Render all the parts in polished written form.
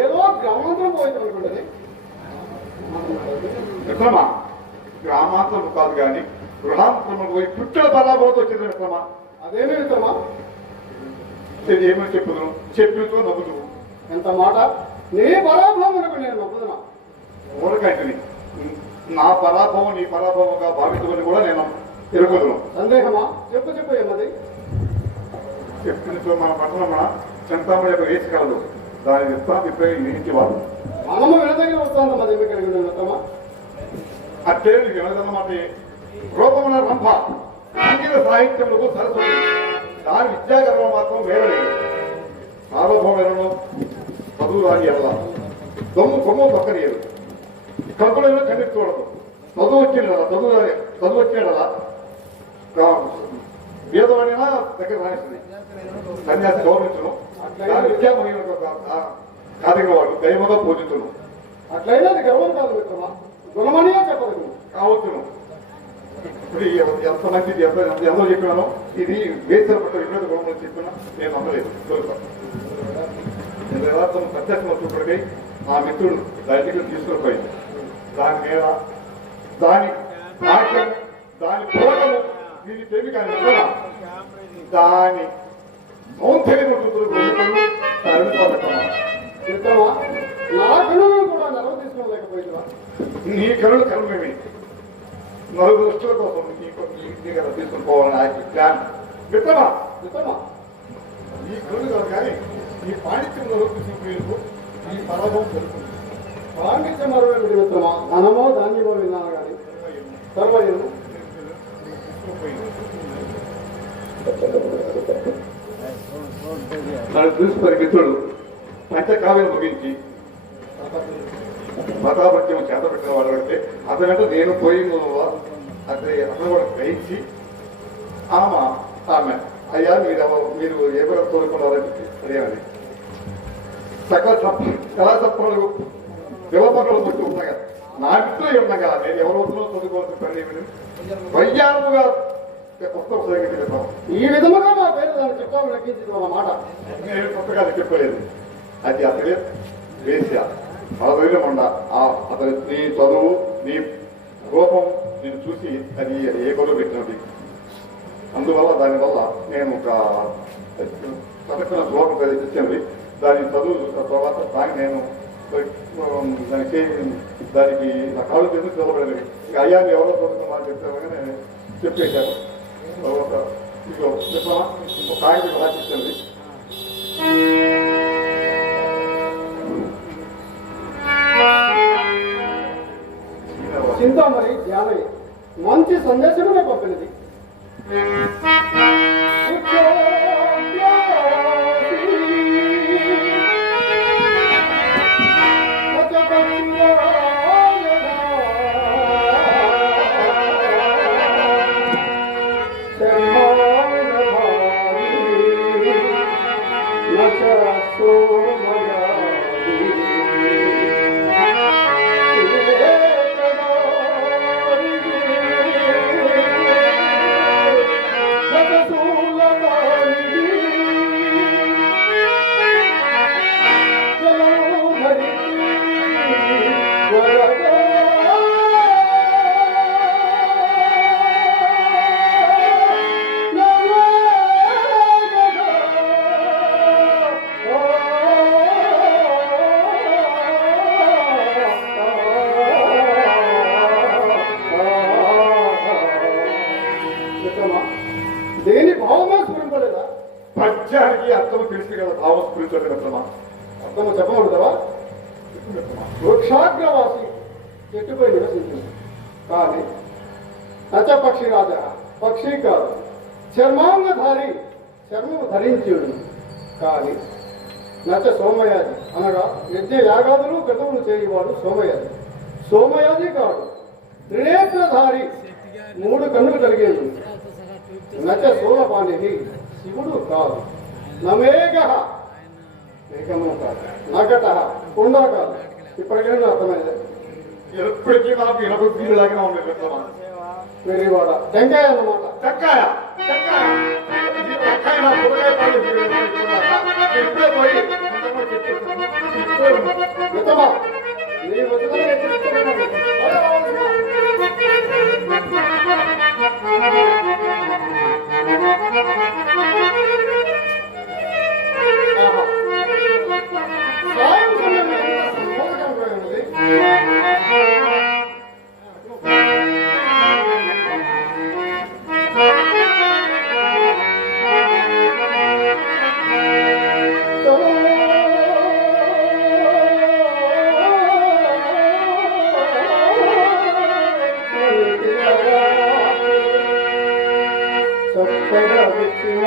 ఏదో గ్రామాంతరం పోయింది అనుకుంటుంది. మిత్రమా, గ్రామాంతరం కాదు కానీ గృహాంతరం పోయి పుట్టిన పరాభవతో వచ్చింది మిత్రమా. అదేమి మిత్రమా? ఏమని చెప్పుదు, చెప్పుతో నవ్వుదు. ఎంత మాట! నీ పరాభవమునకు నేను నవ్వుతున్నా. ఊరకంటిని నా పరాభవం నీ పరాభవంగా భావించుకొని కూడా నేను ఎరుగుదును. సందేహమా? చెప్పు చెప్పు ఏమది? చెప్పినతో మన పట్టణమా చింతామణి యొక్క వేసి కలదు. దాని విప్లవం ఇంటి వాళ్ళు మనము వినదగిన వస్తాను అది ఏమి కలిగి మిత్రమా? అట్టే నీకు వినదన్నమాట. రూపమున రంభ సంగీత సాహిత్యములకు సరస్వతి, దాని విద్యాగర్వం మాత్రం వేరలేదు. సార్వభౌమలను చదువు రాని ఎల్ల దొమ్ము కొమ్ము పక్కనీయదు. కడుపులలో కన్నెత్తి చూడదు. చదువు వచ్చిండదా చదువు వచ్చినలా వేదమైనా దగ్గర రాణిస్తుంది. సన్యాసి గౌరవించను. దాని విద్యా మహిళలకు కాదిగా వాడు దైవంగా పూజించును. అట్లయినా అది గర్వం కాదు మిత్రమా, గుణమనిగా చెప్పదు కావచ్చును. ఇప్పుడు ఎంతమంది ఎంతో చెప్పినానో ఇది వేసర పట్ల విపరీత గుణమని చెప్పినా నేను నమ్మలేదు. నేను యథార్థం ప్రత్యక్షం చూపడికై నా మిత్రుడు దాని దగ్గర తీసుకుని పోయింది. దాని మీద దాని నాట్యం దాని పోవటము దీని ప్రేమి కానీ దాని సౌందర్యం మిత్రమా, నా కనులను కూడా నెలవ తీసుకోలేకపోయిందా? నీ కనులు కనుమేమి నలుగురు దృష్టిల కోసం నీ కదా తీసుకుని పోవాలని ఆ ప్లాన్. మిత్రమా మిత్రమా, ఈ కనులు కాదు కానీ ఈ పాండిత్యం తీసుకునేందుకు ఈ పరాభవం జరుగుతుంది. పాండిత్యం మరొకటి మిత్రమా, ధనమో ధాన్యమో విన్నాను కానీ సర్వయము నన్ను చూసి పరిమితుడు పంచకావ్యం ముగించి మతాపత్యం చేత పెట్టిన వాడు అంటే అతనంటే నేను పోయి అతను అతను కూడా గ్రహించి ఆమె అయ్యా మీరు ఎవరు కోరుకున్నారని అదేమని సకల కళా తత్వాలు దేవపక్కలు కొట్టి ఉన్నాయి కదా. నా మిత్రులు ఉన్నా కదా, నేను ఎవరు చదువుకోవాల్సిన పని ఏమి వయ్యాలుగా ఈ విధముగా మా పేరు దాన్ని చెప్పాలని లెక్కించింది అన్నమాట. నేను కొత్తగా చెప్పలేదు. అది అతడే వేశ్య అలా ఉండ అతని నీ చదువు నీ రూపం నేను చూసి అది ఏ గొడవ పెట్టినది. అందువల్ల దానివల్ల నేను ఒక చదువుకున్న శ్లోకం ఇచ్చినది. దాని చదువు తర్వాత దాన్ని నేను దానికి నా కాళ్ళు ఎందుకు చదవబడలేదు. అయ్యా ఎవరో చదువుకున్నా చెప్తామని నేను చెప్పేశాను. ఇదిగో చెప్పమా ఒక కాగితం రాసిస్తుంది. చింతామణి ధ్యానయ్య మంచి సందేశమే పంపినది. దేని భావమే స్ఫురింపలేదా? పద్యానికి అర్థం తెలిసి కదా భావం స్ఫురించడం మిత్రమా. అర్థము చెప్పకూడదవా? వృక్షాగ్రవాసి చెట్టుపై నివసించింది కానీ నచపక్షి రాజా పక్షి కాదు. చర్మాంగధారి చర్మము ధరించి ఉంది కానీ నచ సోమయాజి అనగా యజ్ఞ యాగాదులు క్రతువులు చేయవాడు సోమయాజి. సోమయాజి కాదు. త్రినేత్రధారి మూడు కన్నులు కలిగేది. నచ సోమపాణి శివుడు కాదు. నమేఘ మేఘము కాదు. నగట కుండ కాదు. ఇప్పటికైనా అర్థమైంది. ఎప్పటికీ నాకు ఇరవై తీరులాగా ఉంది మిత్రమా. వెర్రివాడ టెంకాయ అన్నమాట. టెంకాయ టెంకాయ నా బుర్రకాయ పాలు ఇప్పుడే పోయి మిత్రమా, నీ వదిలిన ఎదుర్కొన్నాను. సాయం సమయంలో ఎంత సంతోషకరంగా ఉన్నది. చక్కగా వచ్చిన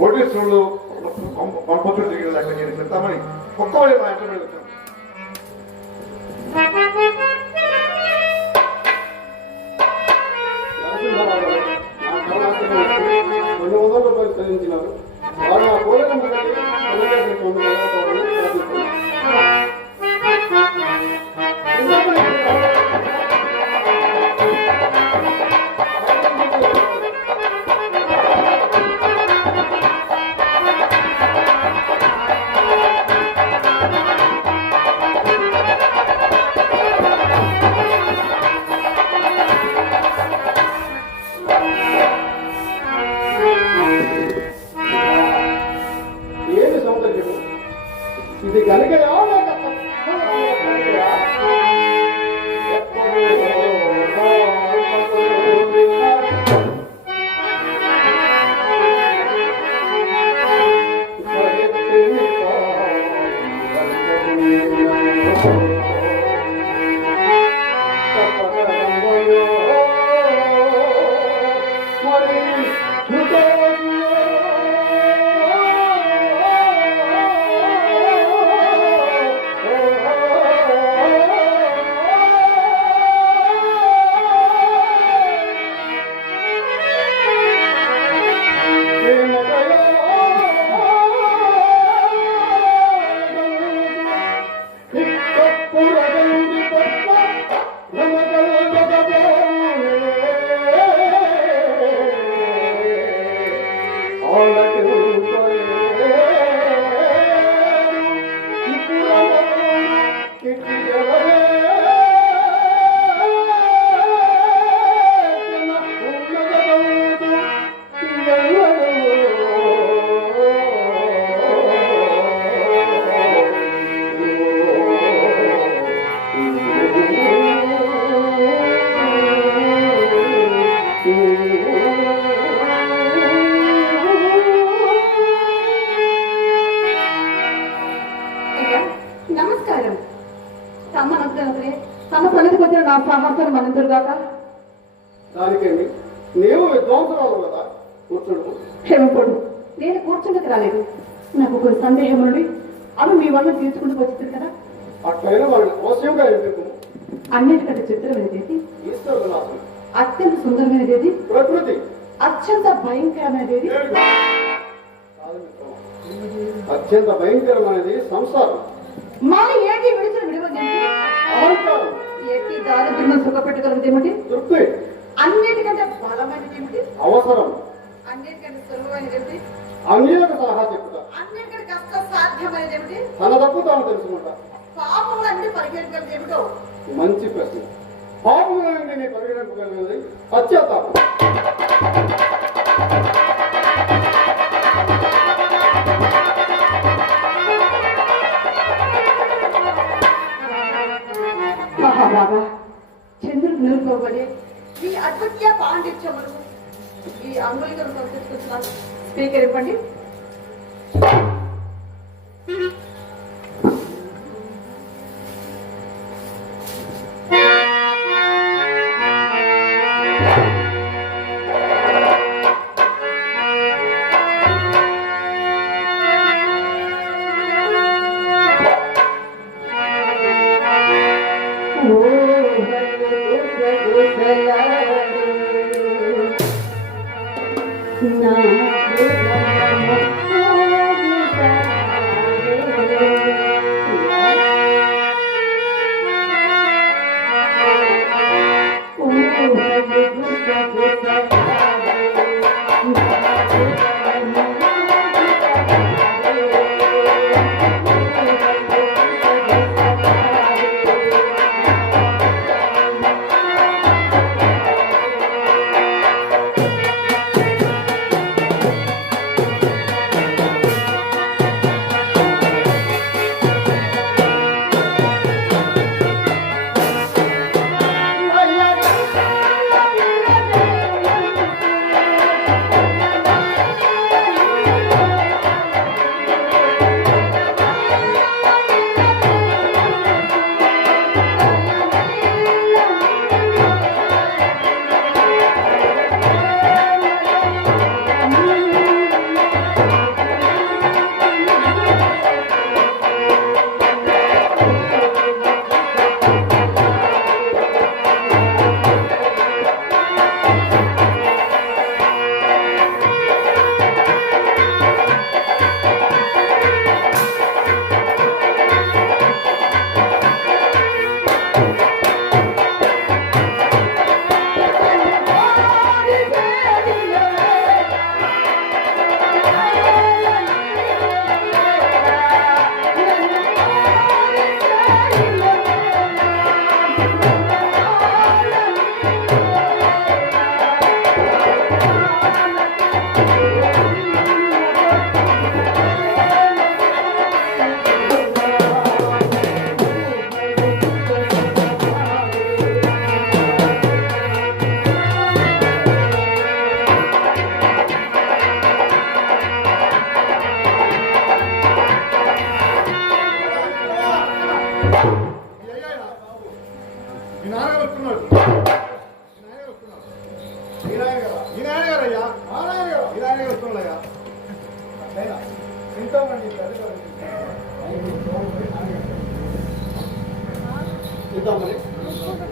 కోటేశ్వరులు పంపతులు దిగిన లెక్క నేను చెప్తామని ఒక్కడే మా ఇంట్లో వచ్చాను. రూపాయలు చెల్లించినారు. వారు ఆ కోరికను ఇది కనుక నా సాహసం మనందురుగాక. దానికేమి నీవు విద్వాంసురాలు కదా, కూర్చుండు. క్షమింపడు, నేను కూర్చుండకు రాలేదు. నాకు కొన్ని సందేహం నుండి అవి మీ వల్ల తీర్చుకుంటూ వచ్చింది కదా. అట్లయినా వాళ్ళని అవశ్యంగా ఎందుకు? అన్నిటికంటే చిత్రమైనది, ఈశ్వరుడు నాశనం, అత్యంత సుందరమైనది, ప్రకృతి అత్యంత భయంకరమైనది. కాదు మిత్రమా, అత్యంత భయంకరమైనది సంసారం, మన ఏది విడిచిన విడవది, అహంకారం, ఏటి దారిద్ర్యం సుఖపెట్టగలిగితేమిటి, తృప్తి, అన్నిటికంటే బలమైనది ఏమిటి, అవసరం, అన్నిటికంటే సులభమైనది ఏమిటి, అన్యులకు సలహా చెప్పుట, అన్నిటికంటే కష్ట సాధ్యమైనది ఏమిటి, తన తప్పు తాను తెలుసుకుంటా. పాపములు అన్ని పరిగెత్తగలిగేది ఏమిటో. మంచి ప్రశ్న. పాపముగా నీ పరిగణింపగలిగినది పశ్చాత్తాపం. మహాబాబా, చంద్రుడు నిలుపుకోబడి ఈ అద్భుత పాండిత్యములు, ఈ అంగుళికలు పంపించుకుంటున్నాను. స్పీకర్ ఇవ్వండి.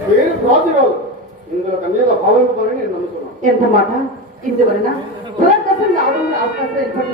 పేరు ప్రాచురాలు, ఇందులో కన్యల భావింపుకొని నేను నమ్ముతున్నాను. ఎంత మాట, ఇందువలన పునర్దశంగా అవడంలో అవకాశం ఏర్పడింది.